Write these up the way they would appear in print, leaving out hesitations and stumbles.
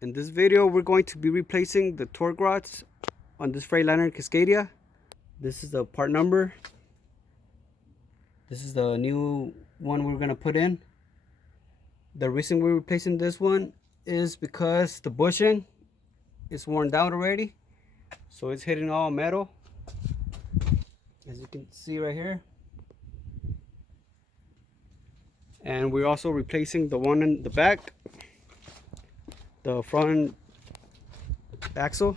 In this video, we're going to be replacing the torque rods on this Freightliner Cascadia. This is the part number. This is the new one we're going to put in. The reason we're replacing this one is because the bushing is worn down already. So it's hitting all metal, as you can see right here. And we're also replacing the one in the back, the front axle.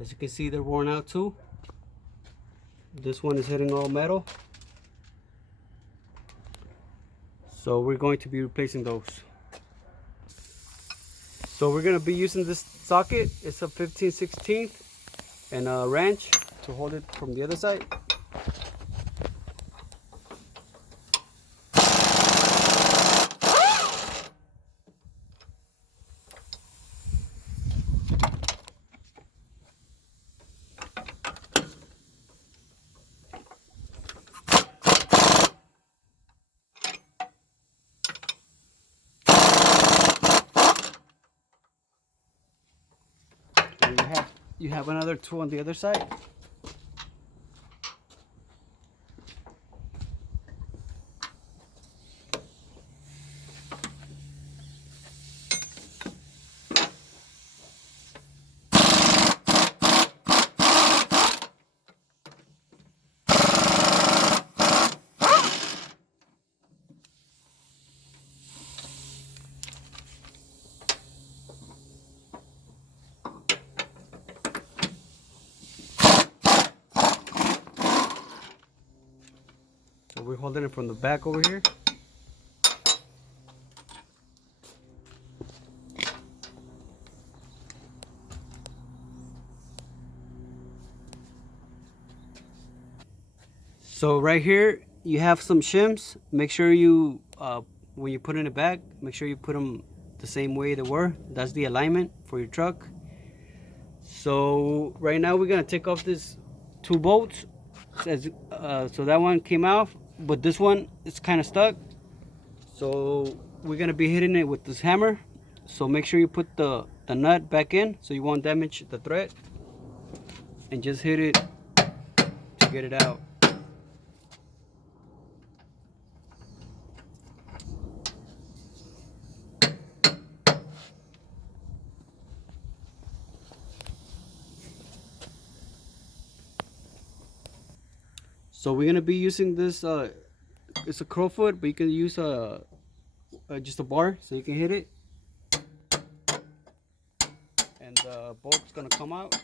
As you can see, they're worn out too. This one is hitting all metal, so we're going to be replacing those. So we're going to be using this socket. It's a 15/16 and a wrench to hold it from the other side. And you have another two on the other side. So we're holding it from the back over here. So right here you have some shims. Make sure you when you put in the bag, make sure you put them the same way they were. That's the alignment for your truck. So right now we're gonna take off this two bolts. So that one came out, but this one is kind of stuck. So we're gonna be hitting it with this hammer. So make sure you put the nut back in so you won't damage the thread, and just hit it to get it out. So we're gonna be using this. It's a crowfoot, but you can use just a bar, so you can hit it, and the bolt's gonna come out.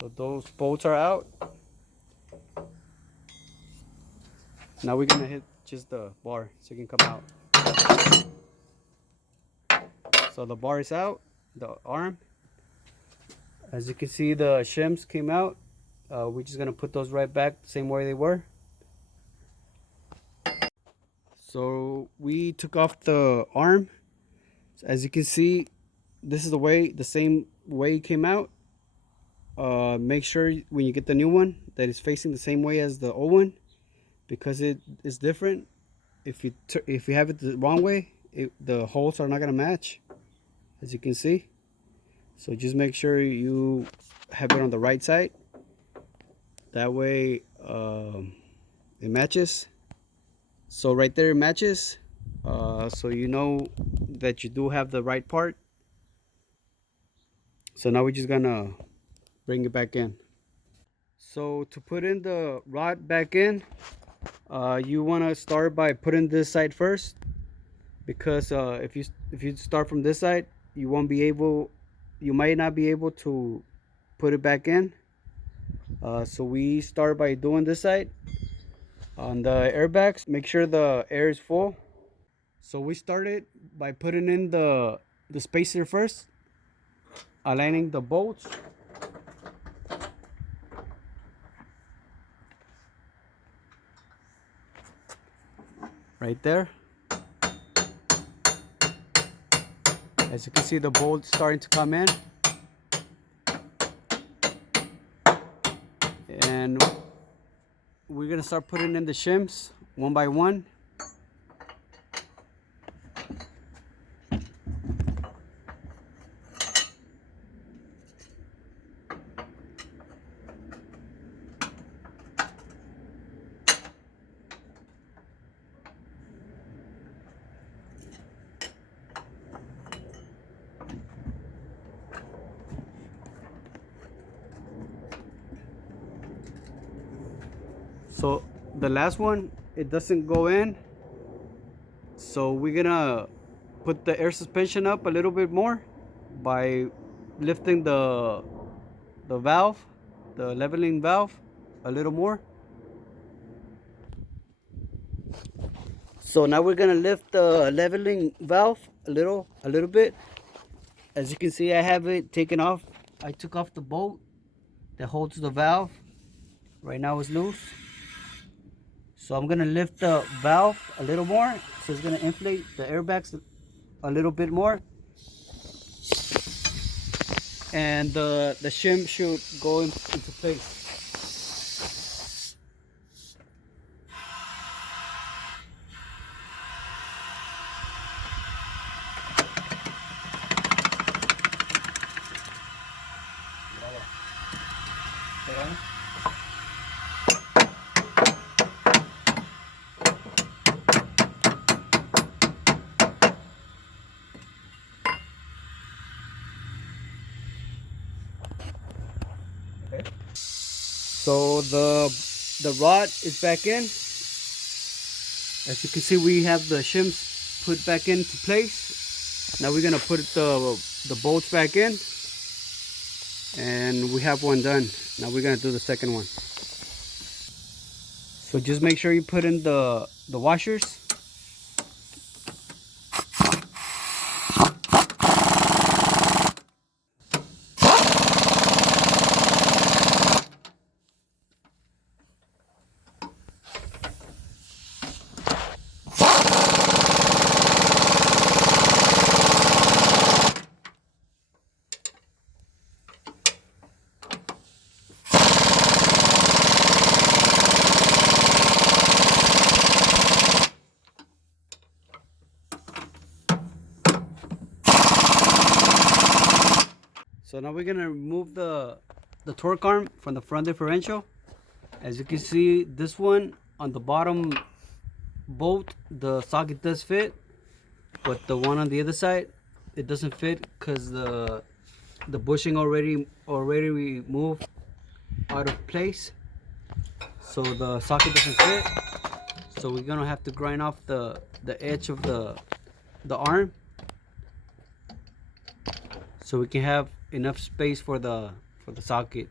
So those bolts are out. Now we're gonna hit just the bar, so you can come out. So the bar is out. The arm, as you can see, the shims came out. We're just gonna put those right back the same way they were. So we took off the arm. As you can see, this is the same way it came out. Make sure when you get the new one that it's facing the same way as the old one, because it is different. If you have it the wrong way, the holes are not gonna match, as you can see. So just make sure you have it on the right side. That way it matches. So right there it matches. So you know that you do have the right part. So now we're just gonna bring it back in. So to put in the rod back in, you want to start by putting this side first, because if you start from this side, you might not be able to put it back in. So we start by doing this side. On the airbags, make sure the air is full. So we started by putting in the spacer first, aligning the bolts. Right there. As you can see, the bolts starting to come in. And we're gonna start putting in the shims one by one. So the last one, it doesn't go in, so we're gonna put the air suspension up a little bit more by lifting the valve, the leveling valve, a little more. So now we're gonna lift the leveling valve a little bit. As you can see, I have it taken off. I took off the bolt that holds the valve. Right now it's loose. So I'm gonna lift the valve a little more. So it's gonna inflate the airbags a little bit more. And the shim should go into place. So the rod is back in. As you can see, we have the shims put back into place. Now we're gonna put the bolts back in, and we have one done. Now we're gonna do the second one. So just make sure you put in the washers. So now we're gonna remove the torque arm from the front differential. As you can see, this one on the bottom bolt, the socket does fit, but the one on the other side, it doesn't fit because the bushing already removed out of place. So the socket doesn't fit. So we're gonna have to grind off the edge of the arm, so we can have enough space for the socket.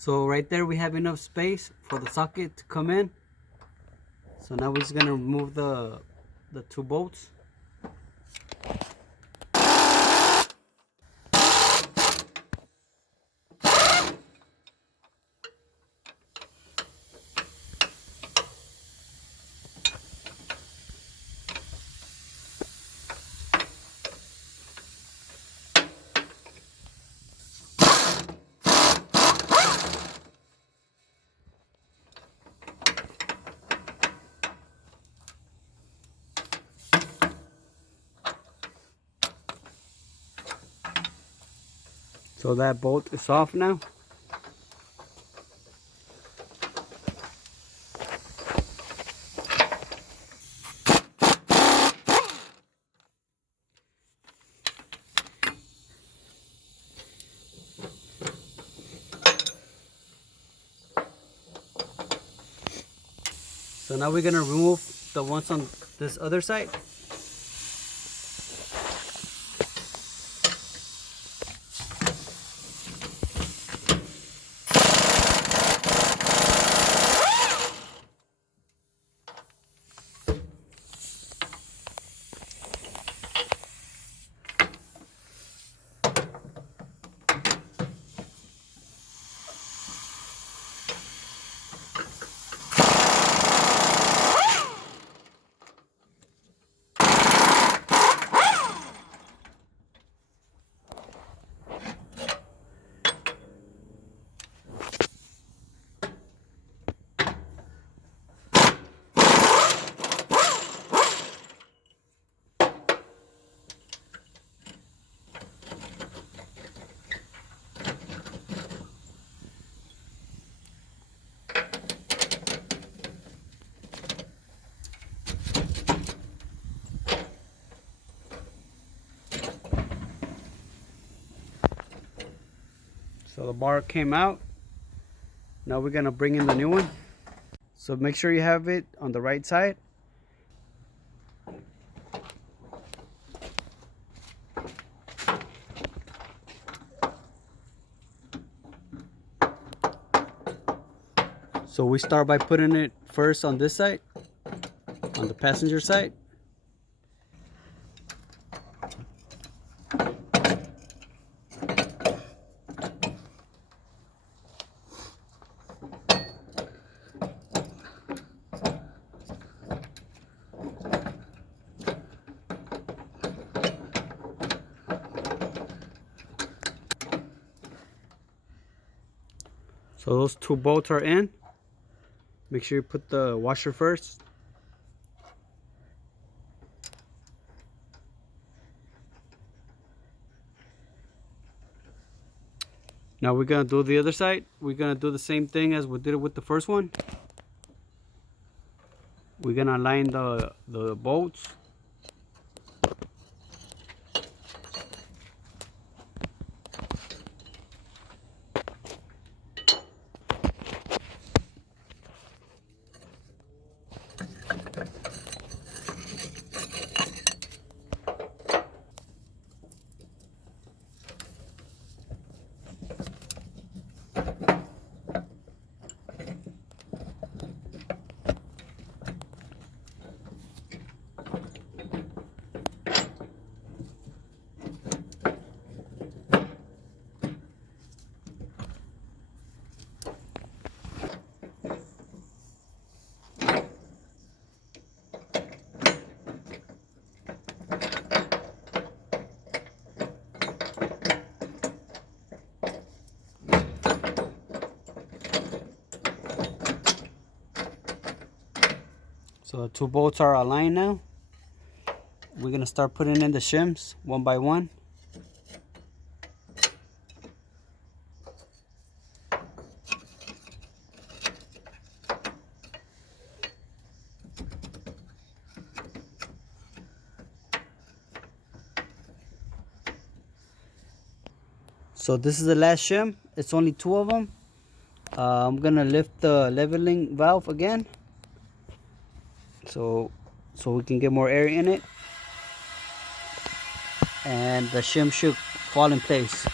So right there we have enough space for the socket to come in. So now we're just gonna remove the two bolts. So that bolt is off now. So now we're gonna remove the ones on this other side. So the bar came out. Now we're gonna bring in the new one. So make sure you have it on the right side. So we start by putting it first on this side, on the passenger side. So those two bolts are in. Make sure you put the washer first. Now we're gonna do the other side. We're gonna do the same thing as we did it with the first one. We're gonna align the bolts. So the two bolts are aligned now. We're gonna start putting in the shims one by one. So this is the last shim. It's only two of them. I'm gonna lift the leveling valve again, so we can get more air in it, and the shim should fall in place.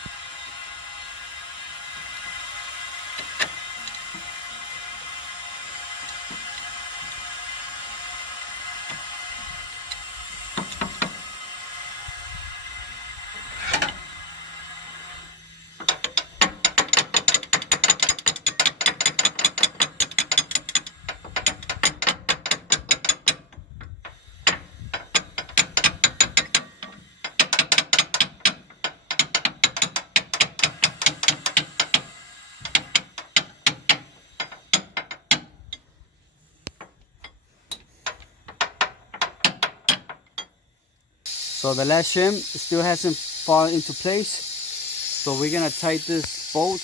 So the last shim still hasn't fallen into place. So we're gonna tighten this bolt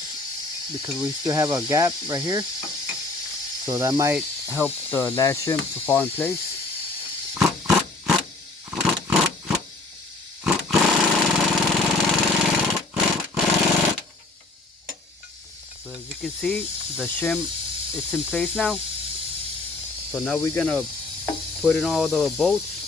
because we still have a gap right here. So that might help the last shim to fall in place. So as you can see, the shim, it's in place now. So now we're gonna put in all the bolts.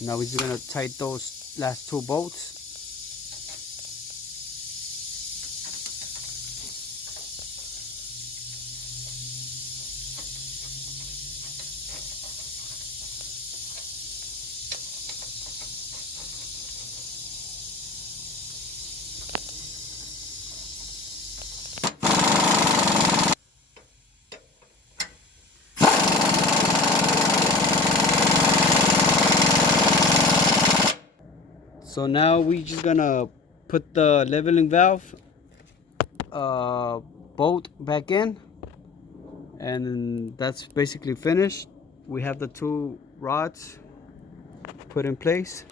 Now we're just gonna tighten those last two bolts. So now we just gonna put the leveling valve bolt back in, and that's basically finished. We have the two rods put in place.